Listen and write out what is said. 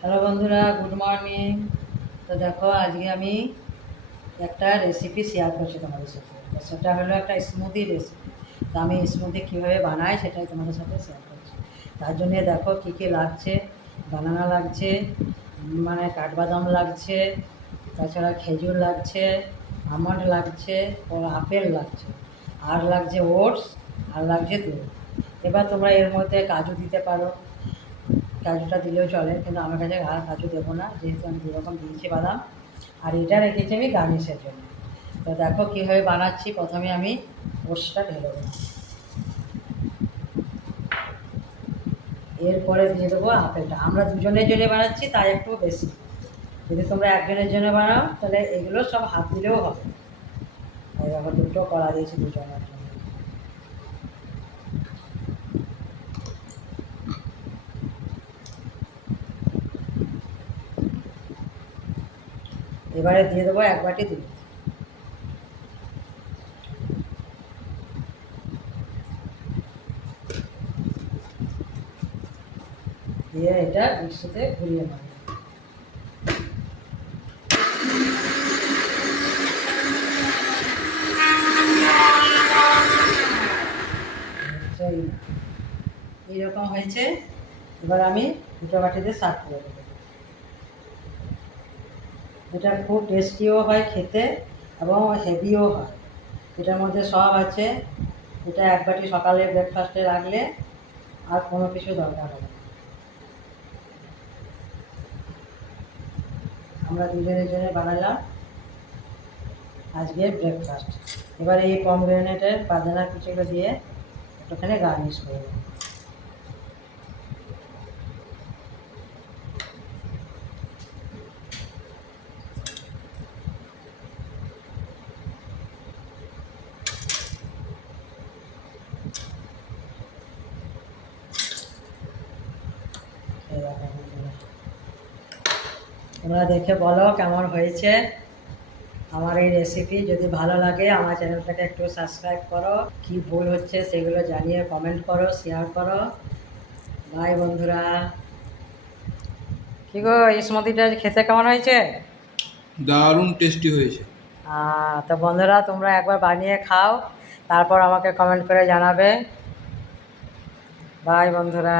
Hello বন্ধুরা, good morning. তো দেখো, আজকে আমি একটা রেসিপি শেয়ার করছি তোমাদের সাথে। তো সেটা হলো একটা স্মুদি রেসিপি। তো আমি স্মুদি কীভাবে বানাই সেটাই তোমাদের সাথে শেয়ার করছি। তার জন্যে দেখো কী কী লাগছে। বানানা লাগছে, মানে কাঠবাদাম লাগছে, তাছাড়া খেজুর লাগছে, আমন্ড লাগছে, ও আপেল লাগছে, আর লাগছে ওটস, আর লাগছে দুধ। এবার তোমরা এর মধ্যে কাজু দিতে পারো, কাজুটা দিলেও চলে, কিন্তু আমার কাছে আর কাজু দেবো না, যেহেতু আমি দুরকম দিয়েছি বাদাম। আর এটা রেখেছি আমি গার্নিশের জন্য। তো দেখো কীভাবে বানাচ্ছি। প্রথমে আমি ওটসটা ঢেলে দেবো, এরপরে দিয়ে দেবো আপেলটা। আমরা দুজনের জন্য বানাচ্ছি, তাই একটু বেশি। যদি তোমরা একজনের জন্য বানাও তাহলে এগুলো সব হাত দিলেও হবে। এই দেখো দুটো কলা দিয়েছি দুজনের জন্য। এবারে দিয়ে দেবো 1 বাটি দুধ। দিয়ে এটা মিক্সিতে ঘুরিয়ে নেব। এইরকম হয়েছে। এবার আমি দুটো বাটিতে সার্ভ করে দেবো। এটা খুব টেস্টিও হয় খেতে এবং হেভিও হয়। এটার মধ্যে সব আছে। এটা 1 বাটি সকালে ব্রেকফাস্টে রাখলে আর কোনো কিছু দরকার হবে না। আমরা দুজনের জন্য বানালাম আজকের ব্রেকফাস্ট। এবার এই পমগ্রেনেটের বাদানা কিছুগুলো দিয়ে একটুখানি গার্নিশ করে দেবো। তোমরা দেখে বলো কেমন হয়েছে আমার এই রেসিপি। যদি ভালো লাগে আমার চ্যানেলটাকে একটু সাবস্ক্রাইব করো। কি ভুল হচ্ছে সেগুলো জানিয়ে কমেন্ট করো, শেয়ার করো। বাই বন্ধুরা। কি গো, এই স্মুদিটা খেতে কেমন হয়েছে? দারুণ টেস্টি হয়েছে। তো বন্ধুরা, তোমরা একবার বানিয়ে খাও, তারপর আমাকে কমেন্ট করে জানাবে। বাই বন্ধুরা।